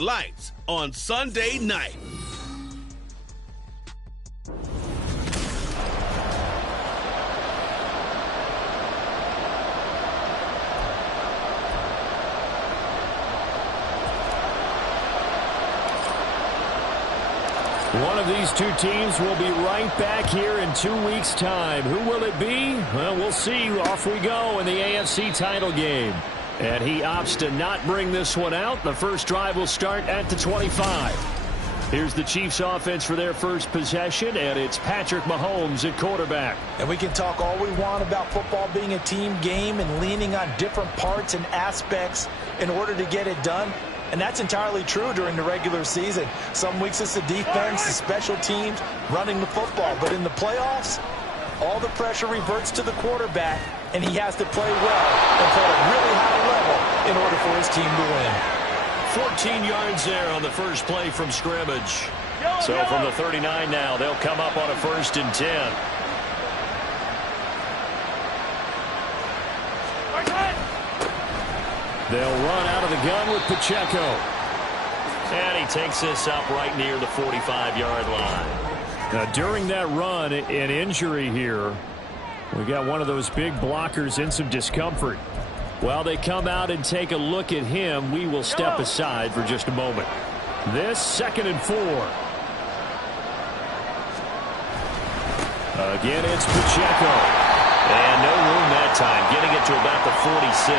Lights on Sunday night. One of these two teams will be right back here in 2 weeks' time. Who will it be? Well, we'll see. Off we go in the AFC title game. And he opts to not bring this one out. The first drive will start at the 25. Here's the Chiefs offense for their first possession, and it's Patrick Mahomes at quarterback. And we can talk all we want about football being a team game and leaning on different parts and aspects in order to get it done. And that's entirely true during the regular season. Some weeks it's the defense, the special teams, running the football. But in the playoffs, all the pressure reverts to the quarterback, and he has to play well and play at a really high level in order for his team to win. 14 yards there on the first play from scrimmage. So from the 39 now, they'll come up on a 1st and 10. They'll run out of the gun with Pacheco. And he takes this up right near the 45-yard line. Now, during that run, an injury here. We got one of those big blockers in some discomfort. While they come out and take a look at him, we will step aside for just a moment. This 2nd and 4. Again, it's Pacheco. And no room that time, getting it to about the 46.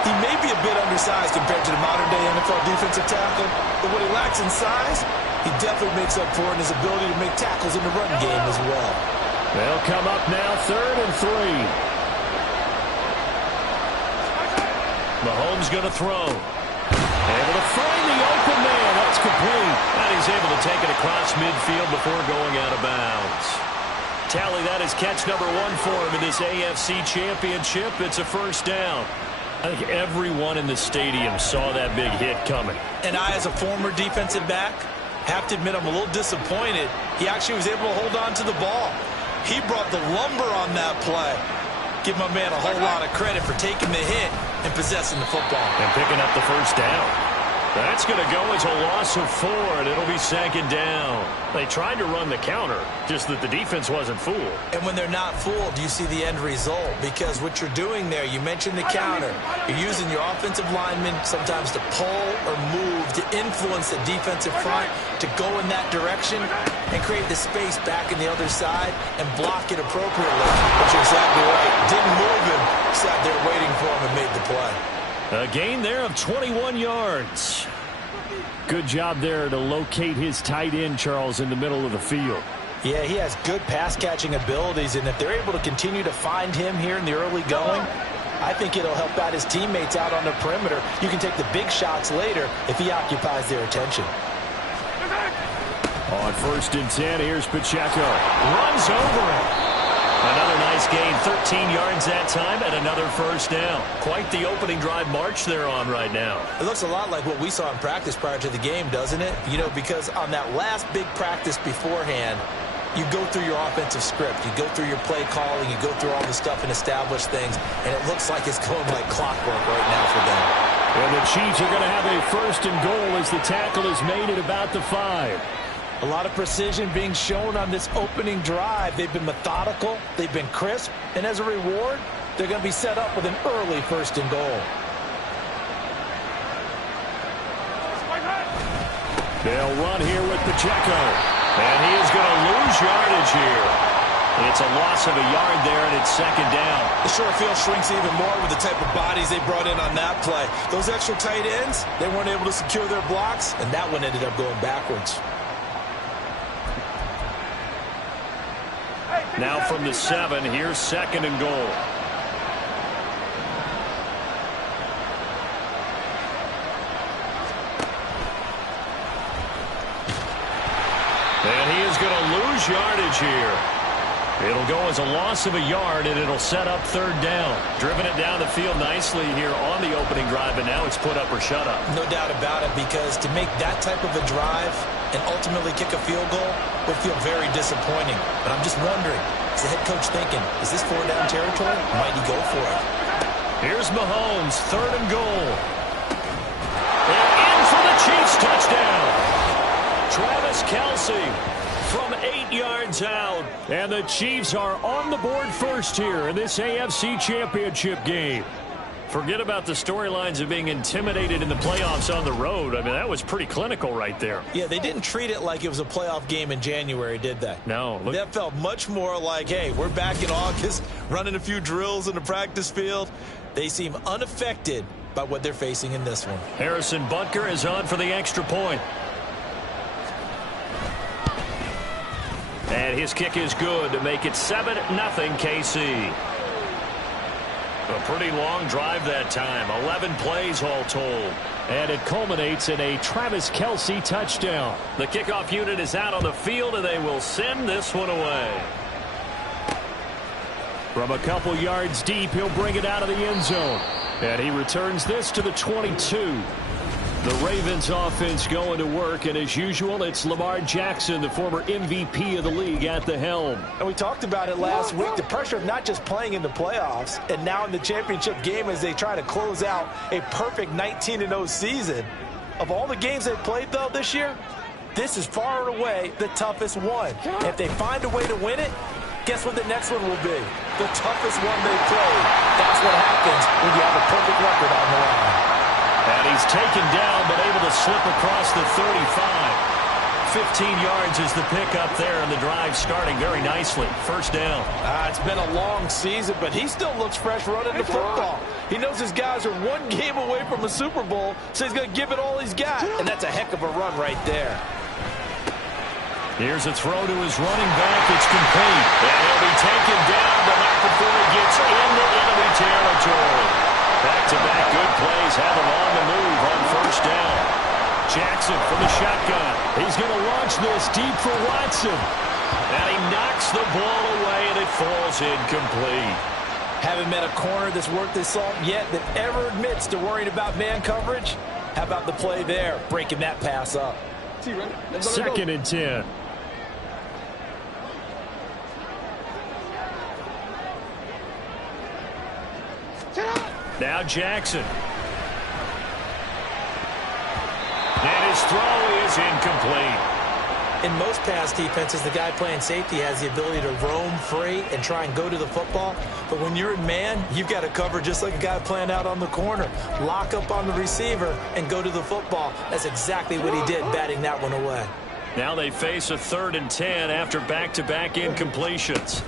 He may be a bit undersized compared to the modern-day NFL defensive tackle, but what he lacks in size, he definitely makes up for in his ability to make tackles in the run game as well. They'll come up now 3rd and 3. Mahomes going to throw. Able to find the open man. That's complete. And he's able to take it across midfield before going out of bounds. Tally, that is catch number 1 for him in this AFC Championship. It's a 1st down. I think everyone in the stadium saw that big hit coming. And I, as a former defensive back, have to admit I'm a little disappointed. He actually was able to hold on to the ball. He brought the lumber on that play. Give my man a whole lot of credit for taking the hit and possessing the football. And picking up the 1st down. That's going to go as a loss of 4, and it'll be 2nd down. They tried to run the counter, just that the defense wasn't fooled. And when they're not fooled, you see the end result. Because what you're doing there, you mentioned the counter. You're using your offensive linemen sometimes to pull or move, to influence the defensive front, to go in that direction and create the space back in the other side and block it appropriately. But you're exactly right. Didn't move him, sat there waiting for him and made the play. A gain there of 21 yards. Good job there to locate his tight end, Charles, in the middle of the field. Yeah, he has good pass-catching abilities, and if they're able to continue to find him here in the early going, I think it'll help out his teammates out on the perimeter. You can take the big shots later if he occupies their attention. On 1st and 10, here's Pacheco. Runs over it. Another nice gain, 13 yards that time, and another 1st down. Quite the opening drive march they're on right now. It looks a lot like what we saw in practice prior to the game, doesn't it? You know, because on that last big practice beforehand, you go through your offensive script, you go through your play calling, you go through all the stuff and establish things, and it looks like it's going like clockwork right now for them. And the Chiefs are going to have a 1st and goal as the tackle is made at about the 5. A lot of precision being shown on this opening drive. They've been methodical, they've been crisp, and as a reward, they're going to be set up with an early 1st and goal. They'll run here with Pacheco, and he is going to lose yardage here. It's a loss of a yard there, and it's 2nd down. The short field shrinks even more with the type of bodies they brought in on that play. Those extra tight ends, they weren't able to secure their blocks, and that one ended up going backwards. Now from the 7, here's 2nd and goal. And he is going to lose yardage here. It'll go as a loss of a yard, and it'll set up 3rd down. Driven it down the field nicely here on the opening drive, and now it's put up or shut up. No doubt about it, because to make that type of a drive and ultimately kick a field goal would feel very disappointing. But I'm just wondering, is the head coach thinking, is this 4-down territory? Might he go for it? Here's Mahomes, 3rd and goal. And in for passing from 8 yards out. And the Chiefs are on the board first here in this AFC Championship game. Forget about the storylines of being intimidated in the playoffs on the road. I mean, that was pretty clinical right there. Yeah, they didn't treat it like it was a playoff game in January, did they? No. Look. That felt much more like, hey, we're back in August, running a few drills in the practice field. They seem unaffected by what they're facing in this one. Harrison Butker is on for the extra point. And his kick is good to make it 7-0 KC. A pretty long drive that time. 11 plays all told. And it culminates in a Travis Kelce touchdown. The kickoff unit is out on the field, and they will send this one away. From a couple yards deep, he'll bring it out of the end zone. And he returns this to the 22. The Ravens offense going to work, and as usual, it's Lamar Jackson, the former MVP of the league, at the helm. And we talked about it last week, the pressure of not just playing in the playoffs and now in the championship game as they try to close out a perfect 19-0 season. Of all the games they've played, though, this year, this is far and away the toughest one. If they find a way to win it, guess what the next one will be? The toughest one they've played. That's what happens when you have a perfect record on the line. And he's taken down, but able to slip across the 35. 15 yards is the pickup there, and the drive starting very nicely. First down. It's been a long season, but he still looks fresh running the football. He knows his guys are one game away from a Super Bowl, so he's going to give it all he's got. And that's a heck of a run right there. Here's a throw to his running back. It's complete. And he'll be taken down, but not before he gets into enemy territory. Back-to-back good plays have him on the move on first down. Jackson from the shotgun. He's going to launch this deep for Watson. And he knocks the ball away, and it falls incomplete. Haven't met a corner that's worth his salt yet that ever admits to worrying about man coverage. How about the play there, breaking that pass up? 2nd and 10. Now Jackson. And his throw is incomplete. In most pass defenses, the guy playing safety has the ability to roam free and try and go to the football. But when you're in man, you've got to cover just like a guy playing out on the corner. Lock up on the receiver and go to the football. That's exactly what he did, batting that one away. Now they face a 3rd and 10 after back-to-back incompletions.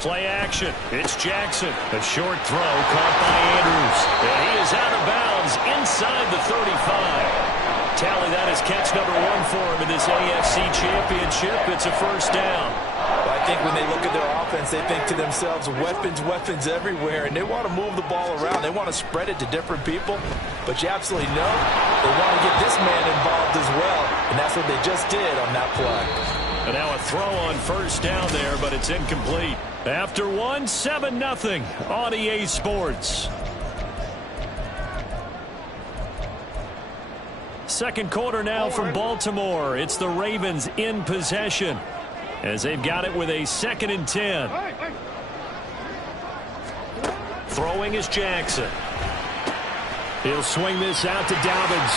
Play action. It's Jackson. A short throw caught by Andrews. And he is out of bounds inside the 35. Tally that is catch number 1 for him in this AFC Championship. It's a first down. Well, I think when they look at their offense, they think to themselves, weapons everywhere, and they want to move the ball around. They want to spread it to different people. But you absolutely know they want to get this man involved as well, and that's what they just did on that play. And now a throw on first down there, but it's incomplete. After 7-0 on EA Sports. Second quarter now from Baltimore. It's the Ravens in possession as they've got it with a 2nd and 10. Throwing is Jackson. He'll swing this out to Dobbins.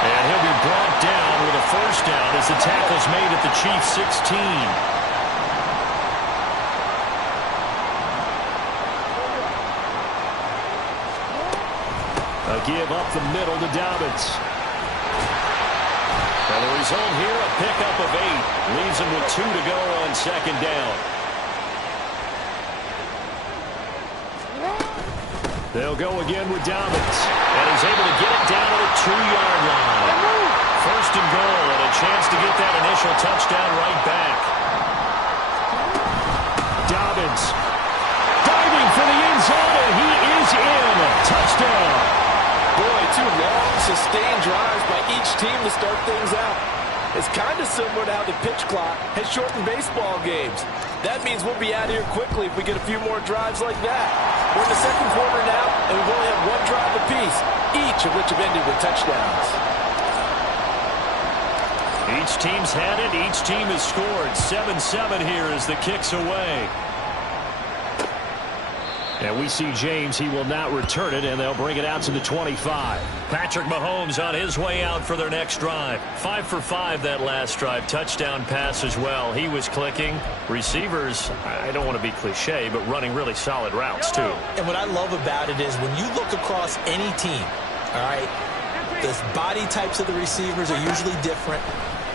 And he'll be brought down with a first down as the tackle's made at the Chiefs' 16. A give up the middle to Dobbins. And the result here, a pickup of 8. Leaves him with 2 to go on 2nd down. They'll go again with Dobbins. And he's able to get it down to the 2-yard line. First and goal, and a chance to get that initial touchdown right back. Dobbins diving for the end zone, and he is in. Touchdown. Boy, 2 long, sustained drives by each team to start things out. It's kind of similar to how the pitch clock has shortened baseball games. That means we'll be out here quickly if we get a few more drives like that. We're in the second quarter now, and we've only had 1 drive apiece, each of which have ended with touchdowns. Each team's had it. Each team has scored. 7-7 here as the kick's away. And we see James. He will not return it, and they'll bring it out to the 25. Patrick Mahomes on his way out for their next drive. 5 for 5 that last drive. Touchdown pass as well. He was clicking. Receivers, I don't want to be cliche, but running really solid routes too. And what I love about it is when you look across any team, all right, the body types of the receivers are usually different.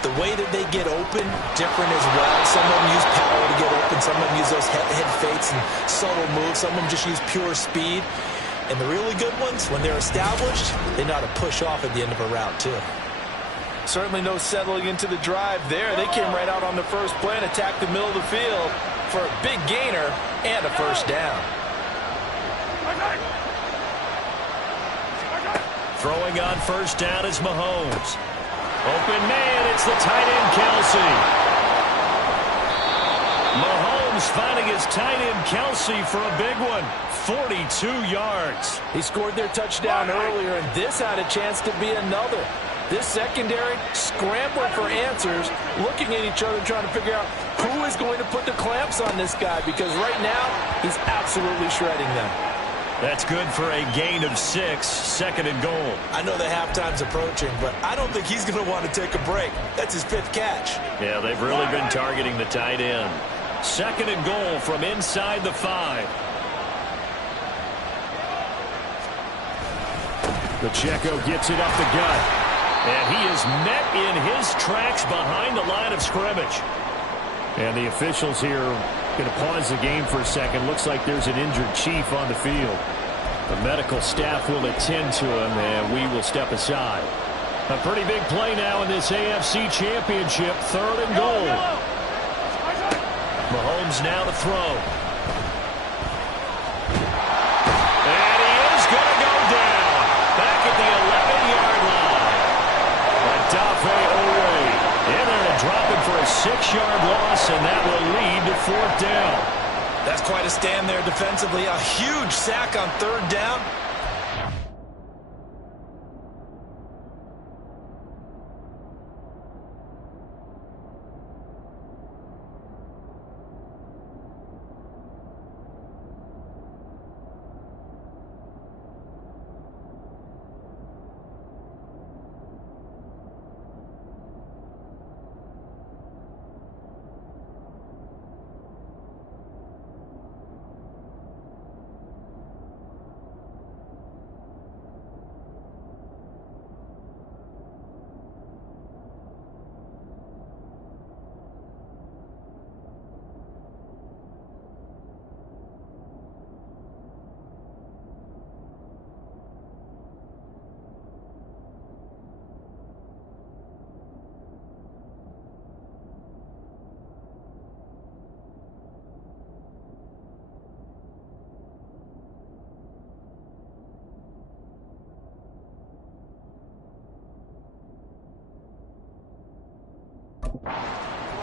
The way that they get open, different as well. Some of them use power to get open. Some of them use those head fakes and subtle moves. Some of them just use pure speed. And the really good ones, when they're established, they know how to push off at the end of a route, too. Certainly no settling into the drive there. They came right out on the first play and attacked the middle of the field for a big gainer and a first down. Throwing on first down is Mahomes. Open man, it's the tight end, Kelce. Mahomes finding his tight end, Kelce, for a big one. 42 yards. He scored their touchdown earlier, and this had a chance to be another. This secondary scrambling for answers, looking at each other, trying to figure out who is going to put the clamps on this guy, because right now he's absolutely shredding them. That's good for a gain of 6, second and goal. I know the halftime's approaching, but I don't think he's going to want to take a break. That's his 5th catch. Yeah, they've really been targeting the tight end. Second and goal from inside the 5. Pacheco gets it up the gut. And he is met in his tracks behind the line of scrimmage. And the officials here going to pause the game for a second. Looks like there's an injured Chief on the field. The medical staff will attend to him, and we will step aside. A pretty big play now in this AFC Championship. Third and goal. Mahomes now to throw. And he is going to go down. Back at the 11-yard line. Odafe Oweh in there and dropping for a 6-yard loss, and that will lead to 4th down. That's quite a stand there defensively. A huge sack on 3rd down.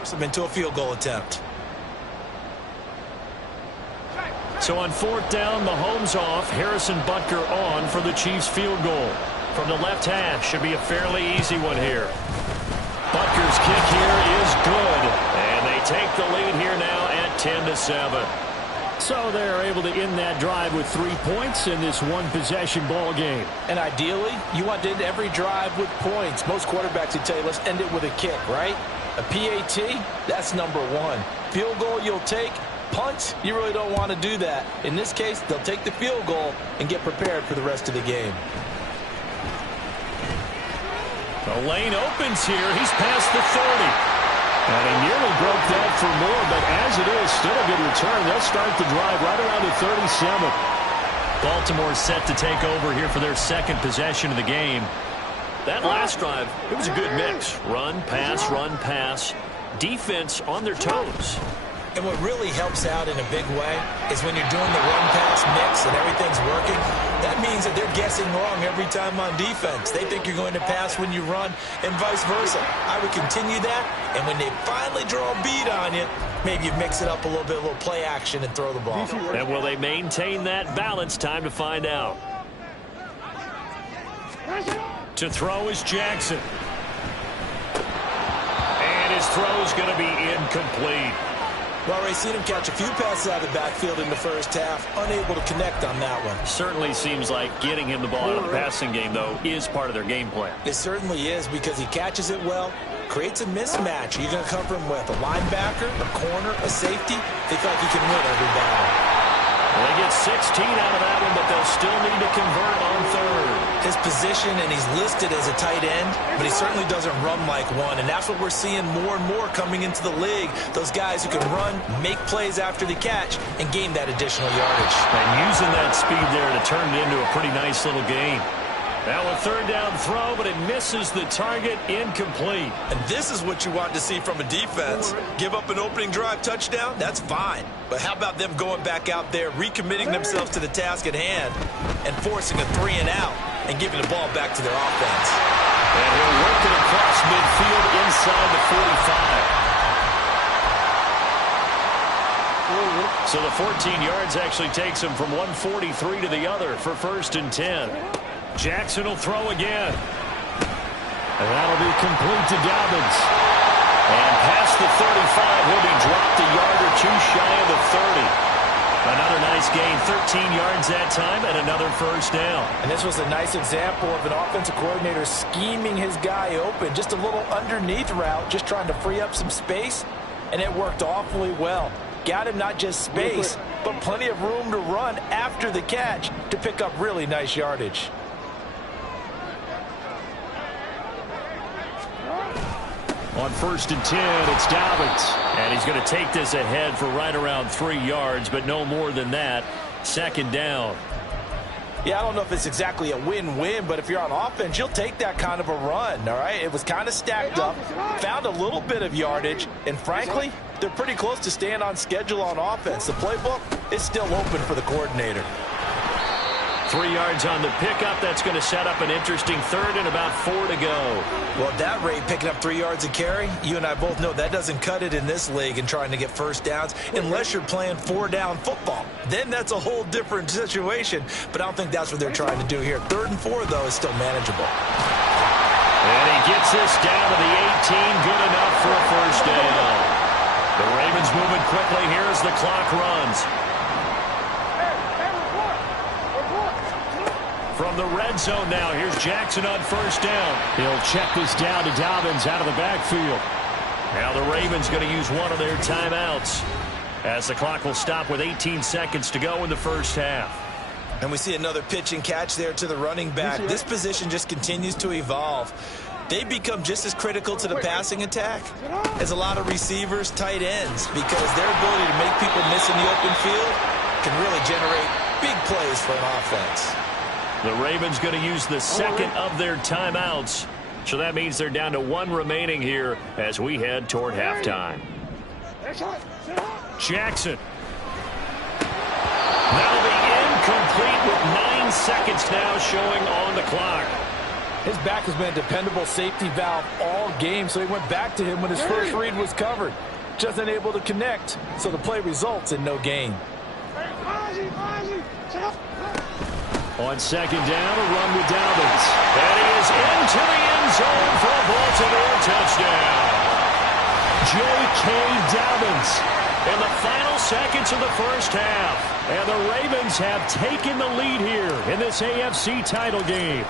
Force him into a field goal attempt. So on 4th down, Mahomes off, Harrison Butker on for the Chiefs field goal. From the left hash, should be a fairly easy one here. Butker's kick here is good, and they take the lead here now at 10-7. So they're able to end that drive with 3 points in this one-possession ball game. And ideally, you want to end every drive with points. Most quarterbacks would tell you, let's end it with a kick, right? A PAT, that's number 1. Field goal you'll take. Punts, you really don't want to do that. In this case, they'll take the field goal and get prepared for the rest of the game. The lane opens here. He's past the 30. And he nearly broke that for more, but as it is, still a good return. They'll start the drive right around the 37. Baltimore set to take over here for their second possession of the game. That last drive, it was a good mix. Run, pass, defense on their toes. And what really helps out in a big way is when you're doing the run-pass mix and everything's working, that means that they're guessing wrong every time on defense. They think you're going to pass when you run and vice versa. I would continue that, and when they finally draw a beat on you, maybe you mix it up a little bit, a little play action, and throw the ball. And will they maintain that balance? Time to find out. To throw is Jackson. And his throw is going to be incomplete. Well, Ray, seen him catch a few passes out of the backfield in the first half, unable to connect on that one. Certainly seems like getting him the ball out of the passing game, though, is part of their game plan. It certainly is, because he catches it well, creates a mismatch. You're going to cover him with a linebacker, a corner, a safety. They feel like he can win every battle. Well, they get 16 out of that one, but they'll still need to convert on third. His position, and he's listed as a tight end, but he certainly doesn't run like one, and that's what we're seeing more and more coming into the league. Those guys who can run, make plays after the catch, and gain that additional yardage. And using that speed there to turn it into a pretty nice little game. Now a third down throw, but it misses the target, incomplete. And this is what you want to see from a defense. Give up an opening drive touchdown, that's fine. But how about them going back out there, recommitting themselves to the task at hand, and forcing a 3-and-out, and giving the ball back to their offense. And he'll work it across midfield inside the 45. So the 14 yards actually takes him from 143 to the other for 1st and 10. Jackson will throw again. And that'll be complete to Dobbins. And past the 35, he'll be dropped a yard or two shy of the 30. Another nice gain, 13 yards that time, and another first down. And this was a nice example of an offensive coordinator scheming his guy open. Just a little underneath route, just trying to free up some space, and it worked awfully well. Got him not just space, but plenty of room to run after the catch to pick up really nice yardage. On 1st and 10, it's Dobbins. And he's going to take this ahead for right around 3 yards, but no more than that. 2nd down. Yeah, I don't know if it's exactly a win-win, but if you're on offense, you'll take that kind of a run, all right? It was kind of stacked up, found a little bit of yardage, and frankly, they're pretty close to staying on schedule on offense. The playbook is still open for the coordinator. 3 yards on the pickup. That's going to set up an interesting third and about 4 to go. Well, at that rate, picking up 3 yards a carry, you and I both know that doesn't cut it in this league and trying to get first downs unless you're playing 4-down football. Then that's a whole different situation, but I don't think that's what they're trying to do here. 3rd and 4, though, is still manageable. And he gets this down to the 18. Good enough for a first down. The Ravens moving quickly here as the clock runs. From the red zone now, here's Jackson on 1st down. He'll check this down to Dobbins out of the backfield. Now the Ravens going to use one of their timeouts as the clock will stop with 18 seconds to go in the first half. And we see another pitch and catch there to the running back. This position just continues to evolve. They become just as critical to the passing attack as a lot of receivers, tight ends, because their ability to make people miss in the open field can really generate big plays for an offense. The Ravens going to use the second of their timeouts. So that means they're down to 1 remaining here as we head toward halftime. Jackson. That'll be incomplete with 9 seconds now showing on the clock. His back has been a dependable safety valve all game, so he went back to him when his first read was covered. Just unable to connect, so the play results in no gain. On 2nd down, a run with Dobbins. And he is into the end zone for a Baltimore touchdown. J.K. Dobbins in the final seconds of the first half. And the Ravens have taken the lead here in this AFC title game.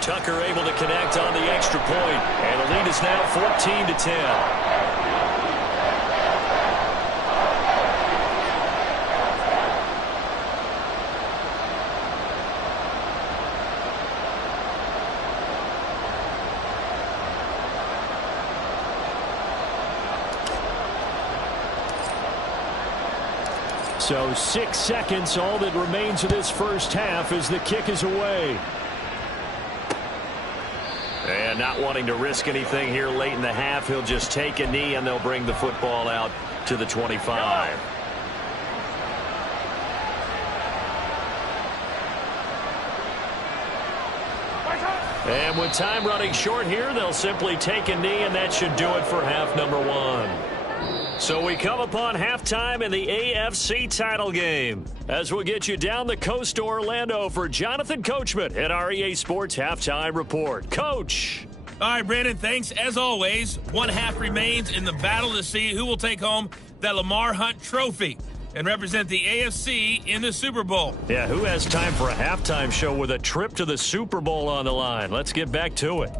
Tucker able to connect on the extra point. And the lead is now 14-10. So 6 seconds, all that remains of this first half as the kick is away. And not wanting to risk anything here late in the half, he'll just take a knee and they'll bring the football out to the 25. And with time running short here, they'll simply take a knee, and that should do it for half number 1. So we come upon halftime in the AFC title game as we'll get you down the coast to Orlando for Jonathan Coachman at our EA Sports Halftime Report. Coach. All right, Brandon, thanks. As always, one half remains in the battle to see who will take home that Lamar Hunt trophy and represent the AFC in the Super Bowl. Yeah, who has time for a halftime show with a trip to the Super Bowl on the line? Let's get back to it.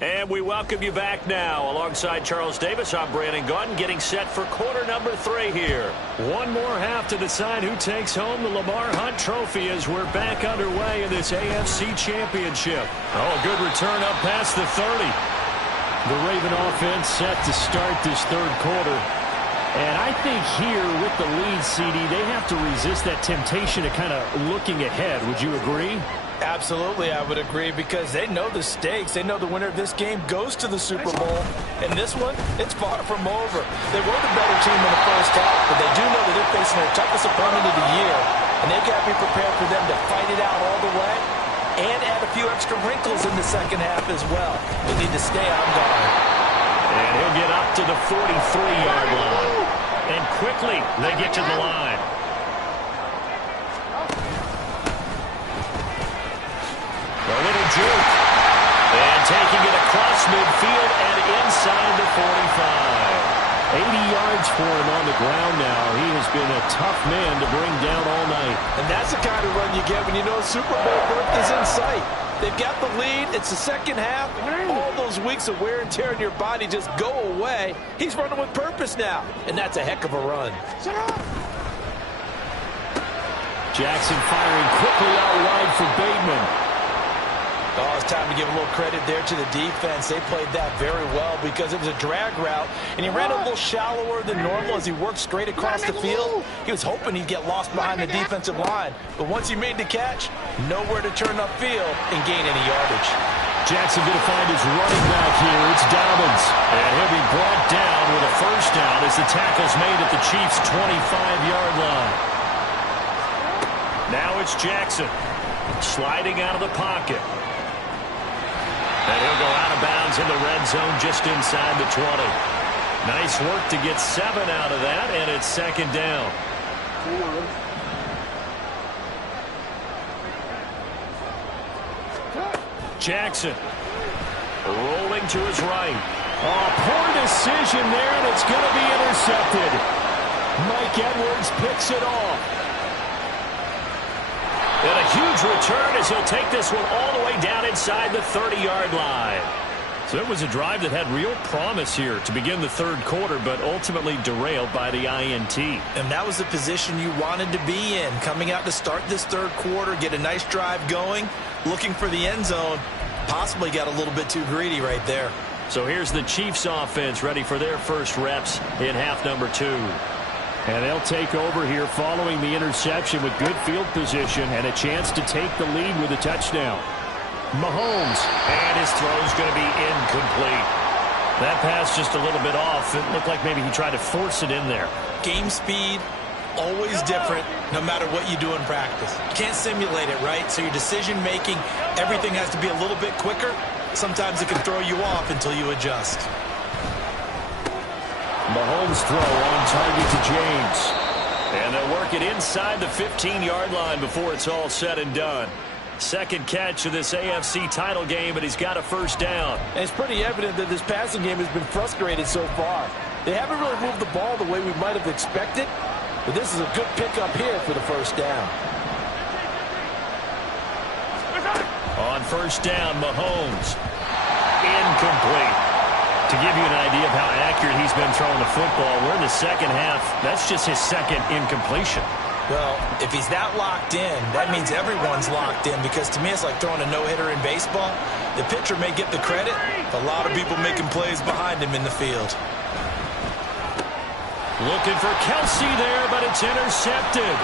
And we welcome you back now. Alongside Charles Davis, I'm Brandon Gaudin, getting set for quarter number 3 here. One more half to decide who takes home the Lamar Hunt trophy as we're back underway in this AFC Championship. Oh, a good return up past the 30. The Raven offense set to start this third quarter. And I think here with the lead, CD, they have to resist that temptation of kind of looking ahead. Would you agree? Absolutely, I would agree, because they know the stakes. They know the winner of this game goes to the Super Bowl. And this one, it's far from over. They were the better team in the first half, but they do know that they're facing their toughest opponent of the year. And they've got to be prepared for them to fight it out all the way and add a few extra wrinkles in the second half as well. They need to stay on guard. And he'll get up to the 43-yard line. And quickly, they get to the line. A little juke. And taking it across midfield and inside the 45. 80 yards for him on the ground now. He has been a tough man to bring down all night. And that's the kind of run you get when you know Super Bowl berth is in sight. They've got the lead. It's the second half. All those weeks of wear and tear in your body just go away. He's running with purpose now, and that's a heck of a run. Jackson firing quickly out wide for Bateman. Oh, it's time to give a little credit there to the defense. They played that very well because it was a drag route, and he ran a little shallower than normal as he worked straight across the field. He was hoping he'd get lost behind the defensive line, but once he made the catch, nowhere to turn upfield and gain any yardage. Jackson going to find his running back here. It's Dobbins, and he'll be brought down with a first down as the tackle's made at the Chiefs' 25-yard line. Now it's Jackson sliding out of the pocket. And he'll go out of bounds in the red zone just inside the 20. Nice work to get 7 out of that, and it's second down. Jackson rolling to his right. Oh, poor decision there, and it's going to be intercepted. Mike Edwards picks it off. And a huge return as he'll take this one all the way down inside the 30-yard line. So it was a drive that had real promise here to begin the third quarter, but ultimately derailed by the INT. And that was the position you wanted to be in, coming out to start this third quarter, get a nice drive going, looking for the end zone. Possibly got a little bit too greedy right there. So here's the Chiefs offense ready for their first reps in half number 2. And they'll take over here following the interception with good field position and a chance to take the lead with a touchdown. Mahomes, and his throw's going to be incomplete. That pass just a little bit off. It looked like maybe he tried to force it in there. Game speed, always different, no matter what you do in practice. You can't simulate it, right? So your decision-making, everything has to be a little bit quicker. Sometimes it can throw you off until you adjust. Mahomes' throw on target to James. And they'll work it inside the 15-yard line before it's all said and done. Second catch of this AFC title game, and he's got a first down. And it's pretty evident that this passing game has been frustrated so far. They haven't really moved the ball the way we might have expected, but this is a good pickup here for the first down. On first down, Mahomes. Incomplete. To give you an idea of how accurate he's been throwing the football, we're in the second half. That's just his second incompletion. Well, if he's that locked in, that means everyone's locked in, because to me it's like throwing a no-hitter in baseball. The pitcher may get the credit, but a lot of people making plays behind him in the field. Looking for Kelsey there, but it's intercepted.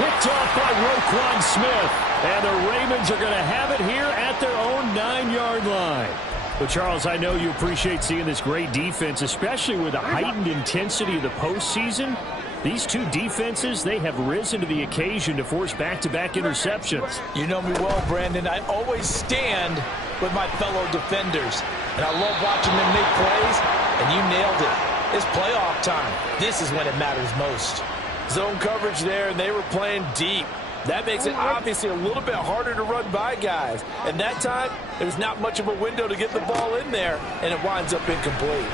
Picked off by Roquan Smith. And the Ravens are going to have it here at their own 9-yard line. But, Charles, I know you appreciate seeing this great defense, especially with the heightened intensity of the postseason. These two defenses, they have risen to the occasion to force back-to-back interceptions. You know me well, Brandon. I always stand with my fellow defenders. And I love watching them make plays, and you nailed it. It's playoff time. This is when it matters most. Zone coverage there, and they were playing deep. That makes it obviously a little bit harder to run by guys. And that time, there's not much of a window to get the ball in there, and it winds up incomplete.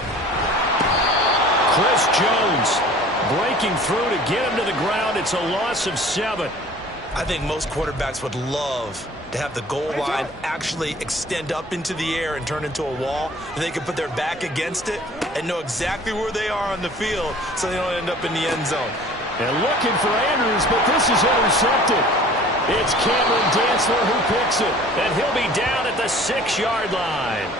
Chris Jones breaking through to get him to the ground. It's a loss of 7. I think most quarterbacks would love to have the goal line actually extend up into the air and turn into a wall. They can put their back against it and know exactly where they are on the field so they don't end up in the end zone. And looking for Andrews, but this is intercepted. It's Cameron Dantzler who picks it, and he'll be down at the 6-yard line.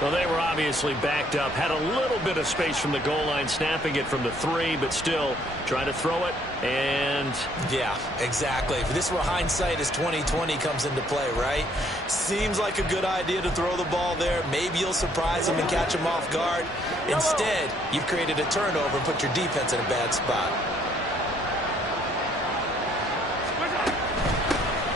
Well, they were obviously backed up, had a little bit of space from the goal line, snapping it from the 3, but still trying to throw it, and... Yeah, exactly. This is where hindsight is 20/20 comes into play, right? Seems like a good idea to throw the ball there. Maybe you'll surprise them and catch them off guard. Instead, you've created a turnover and put your defense in a bad spot.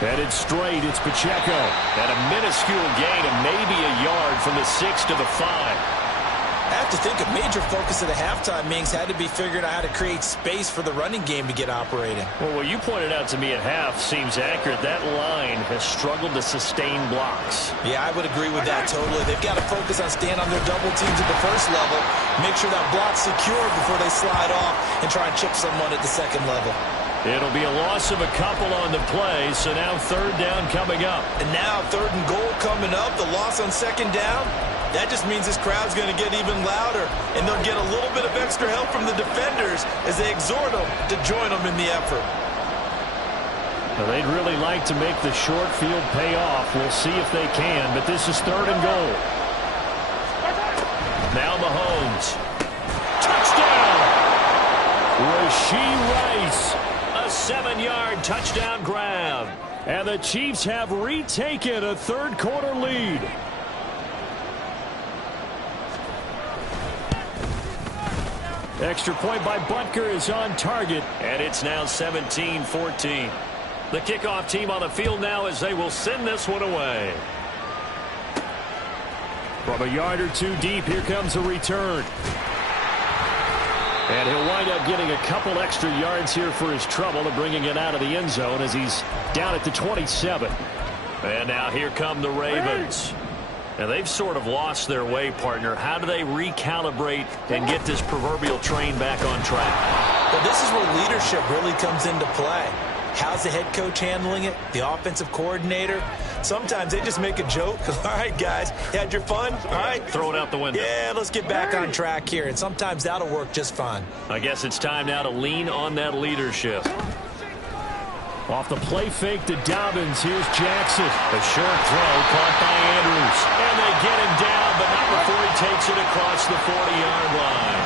Headed straight, it's Pacheco. At a minuscule gain of maybe a yard from the 6 to the 5. I have to think a major focus of the halftime meetings had to be figuring out how to create space for the running game to get operating. Well, what you pointed out to me at half seems accurate. That line has struggled to sustain blocks. Yeah, I would agree with that totally. They've got to focus on staying on their double teams at the first level, make sure that block's secure before they slide off and try and chip someone at the second level. It'll be a loss of a couple on the play, so now 3rd down coming up. And now 3rd and goal coming up, the loss on 2nd down. That just means this crowd's going to get even louder, and they'll get a little bit of extra help from the defenders as they exhort them to join them in the effort. Now, they'd really like to make the short field pay off. We'll see if they can, but this is 3rd and goal. Now Mahomes. Touchdown! Rashee Rice. A 7-yard touchdown grab. And the Chiefs have retaken a 3rd quarter lead. Extra point by Butker is on target. And it's now 17-14. The kickoff team on the field now as they will send this one away. From a yard or 2 deep, here comes a return. And he'll wind up getting a couple extra yards here for his trouble and bringing it out of the end zone as he's down at the 27. And now here come the Ravens. And they've sort of lost their way, partner. How do they recalibrate and get this proverbial train back on track? Well, this is where leadership really comes into play. How's the head coach handling it? The offensive coordinator? Sometimes they just make a joke. All right, guys, you had your fun? All right. Throw it out the window. Yeah, let's get back on track here. And sometimes that'll work just fine. I guess it's time now to lean on that leadership. Off the play fake to Dobbins. Here's Jackson. A short throw caught by Andrews. And they get him down, but not before he takes it across the 40-yard line.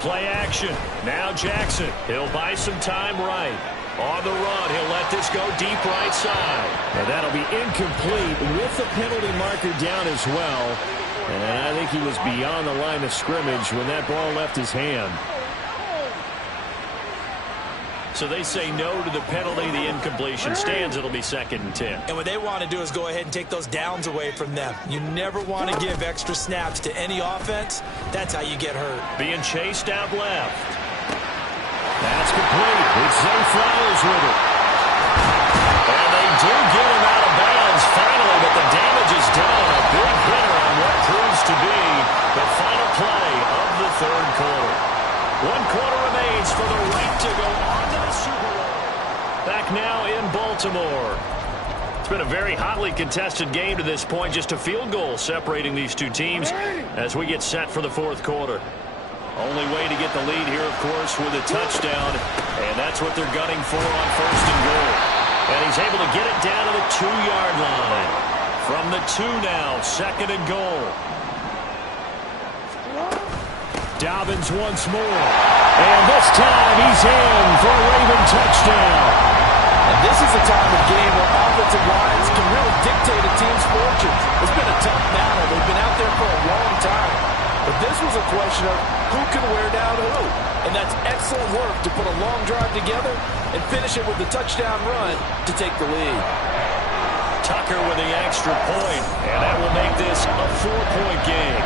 Play action. Now Jackson. He'll buy some time right. On the run, he'll let this go deep right side. And that'll be incomplete with the penalty marker down as well. And I think he was beyond the line of scrimmage when that ball left his hand. So they say no to the penalty. The incompletion stands. It'll be 2nd and 10. And what they want to do is go ahead and take those downs away from them. You never want to give extra snaps to any offense. That's how you get hurt. Being chased out left. That's complete. It's Zay Flowers with it. And they do get him out of bounds finally, but the damage is done. A big hitter on what proves to be the final play of the 3rd quarter. 1 quarter remains for the right to go on to the Super Bowl. Back now in Baltimore. It's been a very hotly contested game to this point. Just a field goal separating these two teams as we get set for the 4th quarter. Only way to get the lead here, of course, with a touchdown. And that's what they're gunning for on 1st and goal. And he's able to get it down to the 2-yard line. From the 2 now, 2nd and goal. Dobbins once more. And this time he's in for a Raven touchdown. And this is a time of game where offensive lines can really dictate a team's fortunes. It's been a tough battle. They've been out there for a long time. But this was a question of who can wear down who. And that's excellent work to put a long drive together and finish it with the touchdown run to take the lead. Tucker with the extra point, and that will make this a 4-point game.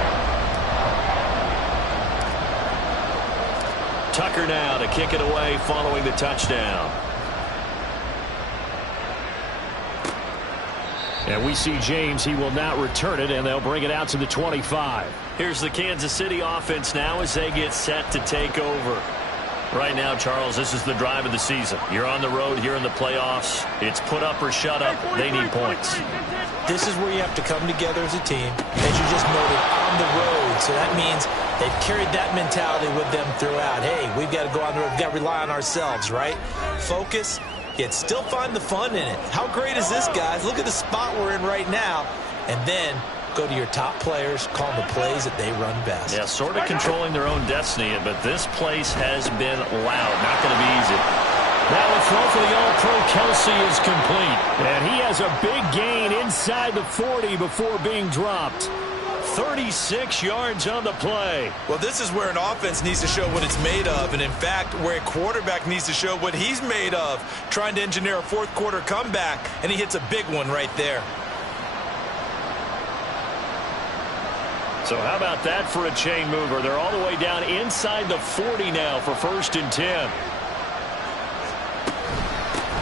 Tucker now to kick it away following the touchdown. And we see James. He will not return it, and they'll bring it out to the 25. Here's the Kansas City offense now as they get set to take over. Right now, Charles, this is the drive of the season. You're on the road here in the playoffs. It's put up or shut up. They need points. This is where you have to come together as a team, as you just noted, on the road. So that means they've carried that mentality with them throughout. Hey, we've got to go on the road. We've got to rely on ourselves, right? Focus, yet still find the fun in it. How great is this, guys? Look at the spot we're in right now. And then go to your top players, call the plays that they run best. Yeah, sort of controlling their own destiny, but this place has been loud. Not going to be easy. Now the throw for the All-Pro Kelsey is complete. And he has a big gain inside the 40 before being dropped. 36 yards on the play. Well, this is where an offense needs to show what it's made of. And, in fact, where a quarterback needs to show what he's made of. Trying to engineer a fourth-quarter comeback, and he hits a big one right there. So how about that for a chain mover? They're all the way down inside the 40 now for 1st and 10.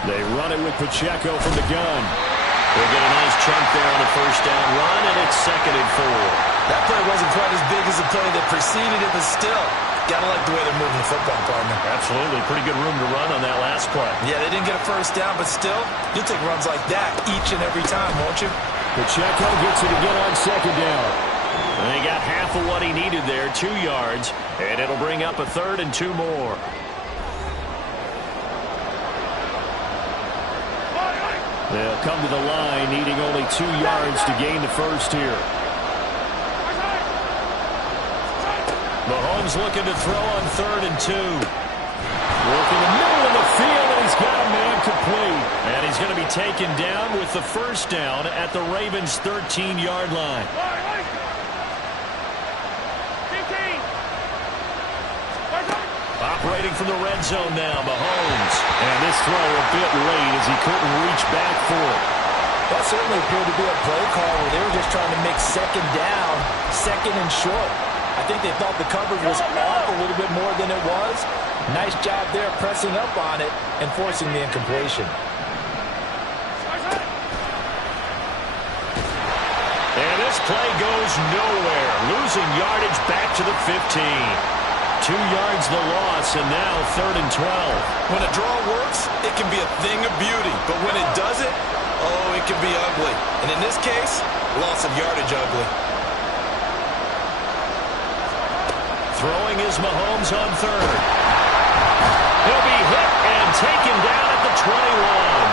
They run it with Pacheco from the gun. They'll get a nice chunk there on the 1st down run, and it's 2nd and 4. That play wasn't quite as big as the play that preceded it, but still, gotta like the way they're moving the football, partner. Absolutely. Pretty good room to run on that last play. Yeah, they didn't get a 1st down, but still, you'll take runs like that each and every time, won't you? Pacheco gets it again on 2nd down. And they got half of what he needed there, 2 yards, and it'll bring up a 3rd and 2 more. They'll come to the line needing only 2 yards to gain the 1st here. Mahomes looking to throw on 3rd and 2. Working the middle of the field, and he's got a man complete. And he's going to be taken down with the 1st down at the Ravens' 13-yard line. Operating from the red zone now, Mahomes. And this throw a bit late as he couldn't reach back for it. That certainly appeared to be a play call where they were just trying to make 2nd down, 2nd and short. I think they thought the coverage was off a little bit more than it was. Nice job there pressing up on it and forcing the incompletion. And this play goes nowhere. Losing yardage back to the 15. 2 yards the loss, and now 3rd and 12. When a draw works, it can be a thing of beauty. But when it doesn't, oh, it can be ugly. And in this case, loss of yardage ugly. Throwing is Mahomes on 3rd. He'll be hit and taken down at the 21.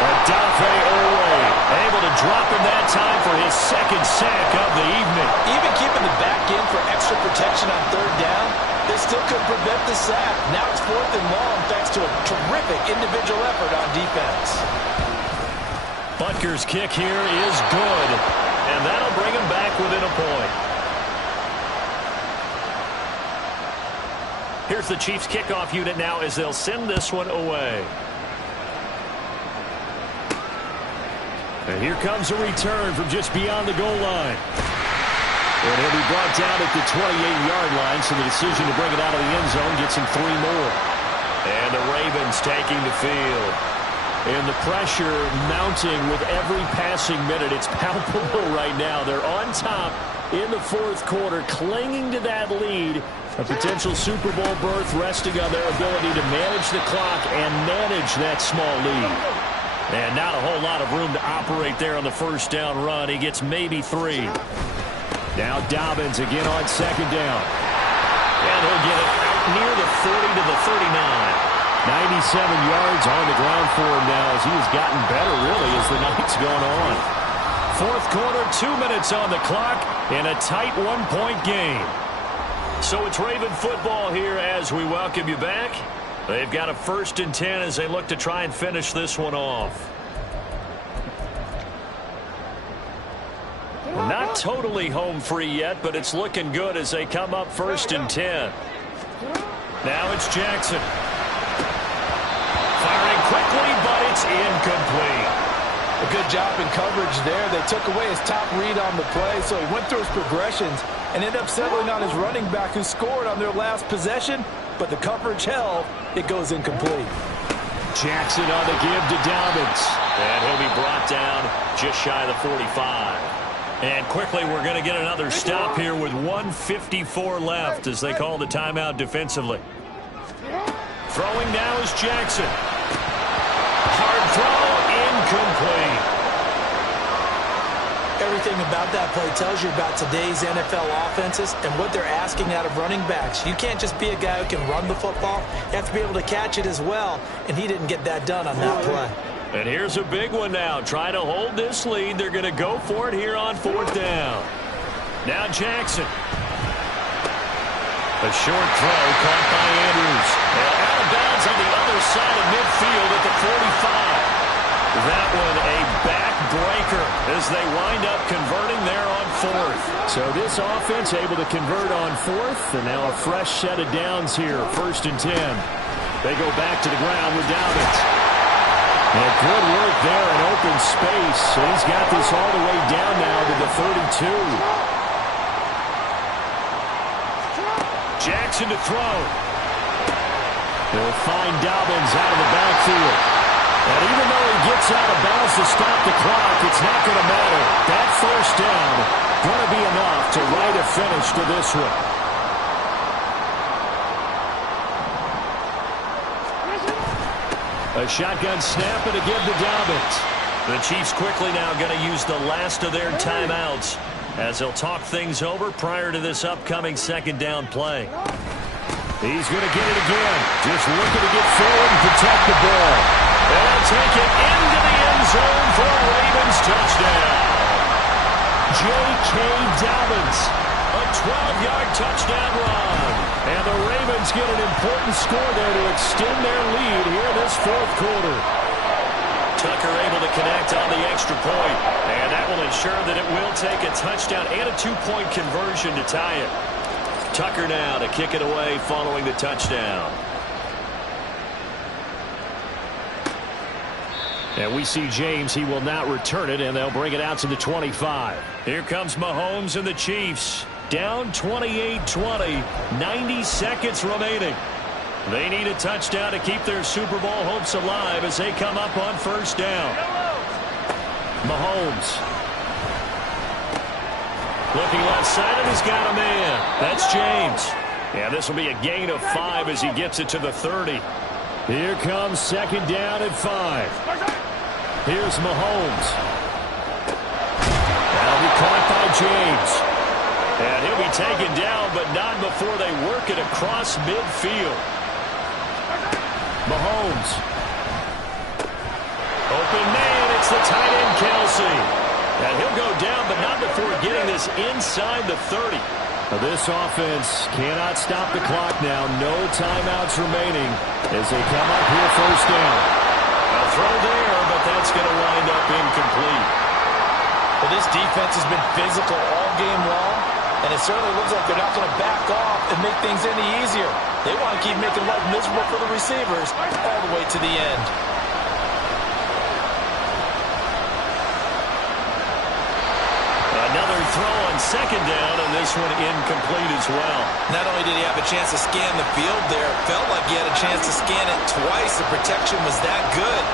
Odafe Oweh able to drop him that time for his 2nd sack of the evening. Even keeping the back in for extra protection on 3rd down, they still couldn't prevent the sack. Now it's 4th and long thanks to a terrific individual effort on defense. Butker's kick here is good, and that'll bring him back within a point. Here's the Chiefs kickoff unit now as they'll send this one away. And here comes a return from just beyond the goal line. And he'll be brought down at the 28-yard line, so the decision to bring it out of the end zone gets him 3 more. And the Ravens taking the field. And the pressure mounting with every passing minute. It's palpable right now. They're on top in the 4th quarter, clinging to that lead. A potential Super Bowl berth resting on their ability to manage the clock and manage that small lead. And not a whole lot of room to operate there on the 1st down run. He gets maybe 3. Now Dobbins again on 2nd down. And he'll get it out near the 40 to the 39. 97 yards on the ground for him now as he has gotten better, really, as the night's gone on. 4th quarter, 2 minutes on the clock, in a tight 1-point game. So it's Raven football here as we welcome you back. They've got a 1st and 10 as they look to try and finish this one off. Not totally home free yet, but it's looking good as they come up 1st and 10. Now it's Jackson. Firing quickly, but it's incomplete. A good job in coverage there. They took away his top read on the play, so he went through his progressions and ended up settling on his running back who scored on their last possession. but the coverage held. It goes incomplete. Jackson on the give to Dobbins. And he'll be brought down just shy of the 45. And quickly, we're going to get another stop here with 1:54 left as they call the timeout defensively. Throwing now is Jackson. Hard throw, incomplete. Everything about that play tells you about today's NFL offenses and what they're asking out of running backs. You can't just be a guy who can run the football. You have to be able to catch it as well, and he didn't get that done on that play. And here's a big one now. Trying to hold this lead. They're going to go for it here on 4th down. Now Jackson. A short throw caught by Andrews. And out of bounds on the other side of midfield at the 45. That one a backbreaker as they wind up converting there on 4th. So this offense able to convert on 4th, and now a fresh set of downs here, 1st and 10. They go back to the ground with Dobbins. And good work there in open space. And he's got this all the way down now to the 32. Jackson to throw. They'll find Dobbins out of the backfield. And even though he gets out of bounds to stop the clock, it's not going to matter. That 1st down going to be enough to write a finish to this one. A shotgun snap and a give to Dobbins. The Chiefs quickly now going to use the last of their timeouts as they'll talk things over prior to this upcoming 2nd down play. He's going to get it again. Just looking to get forward and protect the ball. And they'll take it into the end zone for a Ravens touchdown. J.K. Dobbins. A 12-yard touchdown run. And the Ravens get an important score there to extend their lead here in this 4th quarter. Tucker able to connect on the extra point. And that will ensure that it will take a touchdown and a 2-point conversion to tie it. Tucker now to kick it away following the touchdown. And we see James. He will not return it, and they'll bring it out to the 25. Here comes Mahomes and the Chiefs. Down 28-20, 90 seconds remaining. They need a touchdown to keep their Super Bowl hopes alive as they come up on 1st down. Mahomes. Looking left side, and he's got a man. That's James. And this will be a gain of 5 as he gets it to the 30. Here comes 2nd down at 5. Here's Mahomes. That'll be caught by James. And he'll be taken down, but not before they work it across midfield. Mahomes. Open man, it's the tight end, Kelsey. And he'll go down, but not before getting this inside the 30. Now this offense cannot stop the clock now. No timeouts remaining as they come up here 1st down. A throw there, but that's going to wind up incomplete. Well, this defense has been physical all game long, and it certainly looks like they're not going to back off and make things any easier. They want to keep making life miserable for the receivers all the way to the end. Another throw on 2nd down, and this one incomplete as well. Not only did he have a chance to scan the field there, felt like he had a chance to scan it twice. The protection was that good.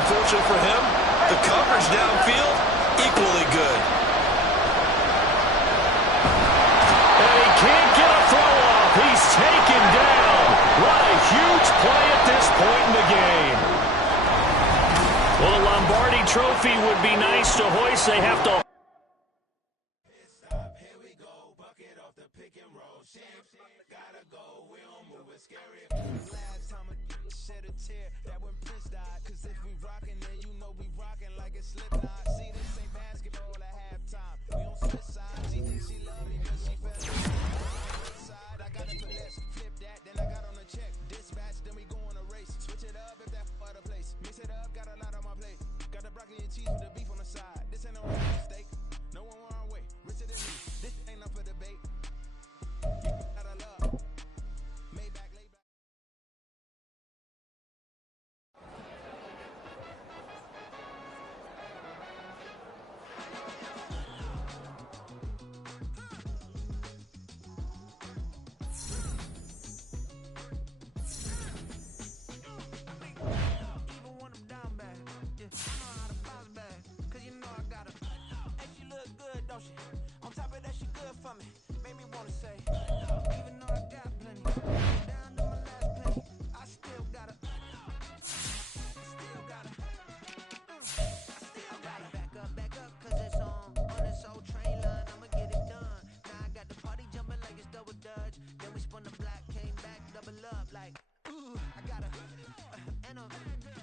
Unfortunately for him, the coverage downfield, equally good. And he can't get a throw off. He's taken down. What a huge play at this point in the game. Well, the Lombardi Trophy would be nice to hoist. They have to... Down to my last penny, I still gotta. Back up, cause it's on this old train line, I'ma get it done. Now I got the party jumping like it's double dutch. Then we spun the block, came back, double up like, ooh, I got her.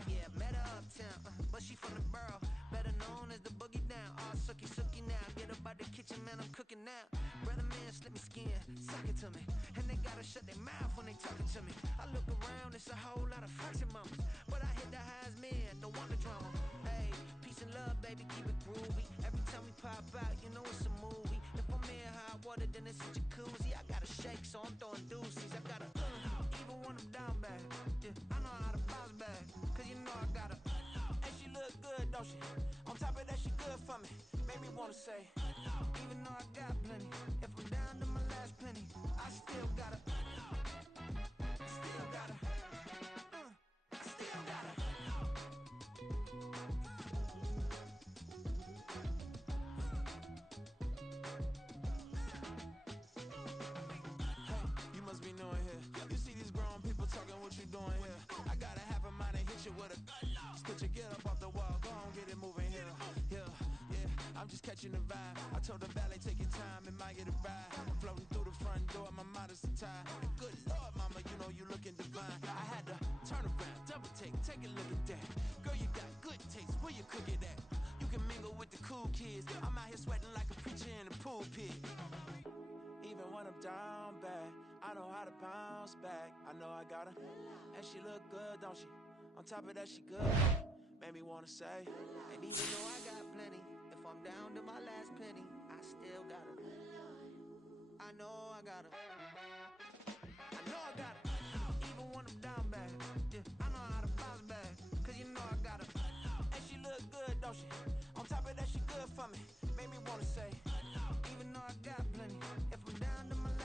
Yeah, met her uptown, but she from the borough. Better known as the boogie down. All sookie now, get up out the kitchen, man, I'm cooking now. Brother man, slip me skin, suck it to me. And they gotta shut their mouth when they talking to me. I look around, it's a whole lot of fraction mamas. But I hit the highs, man, don't want the drama. Hey, peace and love, baby, keep it groovy. Every time we pop out, you know it's a movie. If I'm in hot water, then it's a jacuzzi. I gotta shake, so I'm throwing deuces. I gotta, even when I'm down bad. Yeah, I know how to bounce back, cause you know I gotta. And she look good, don't she? On top of that, she good for me. Made me wanna say, even though I got plenty, if I'm down to my last penny, I still gotta. Still gotta. Still gotta. Hey, you must be knowing here. You see these grown people talking, what you doing here? I got a half a mind and hit you with a just put your get up off the wall, go on, get it moving here. Yeah, I'm just catching the vibe. I told the valet, take your time, it might get a ride. Floating through the front door, my mind is tied. Good Lord, mama, you know you looking divine. I had to turn around, double take a look at that. Girl, you got good taste, where you cook it at? You can mingle with the cool kids. I'm out here sweating like a preacher in a pulpit. Even when I'm down bad, I know how to bounce back. I know I got her, and she look good, don't she? On top of that, she good. Made me wanna say, and even though I got plenty, if I'm down to my last penny, I still got her. I know I got her. I know I got her. Even when I'm down bad, yeah, I know how to bounce back, cause you know I got her. And she look good, don't she?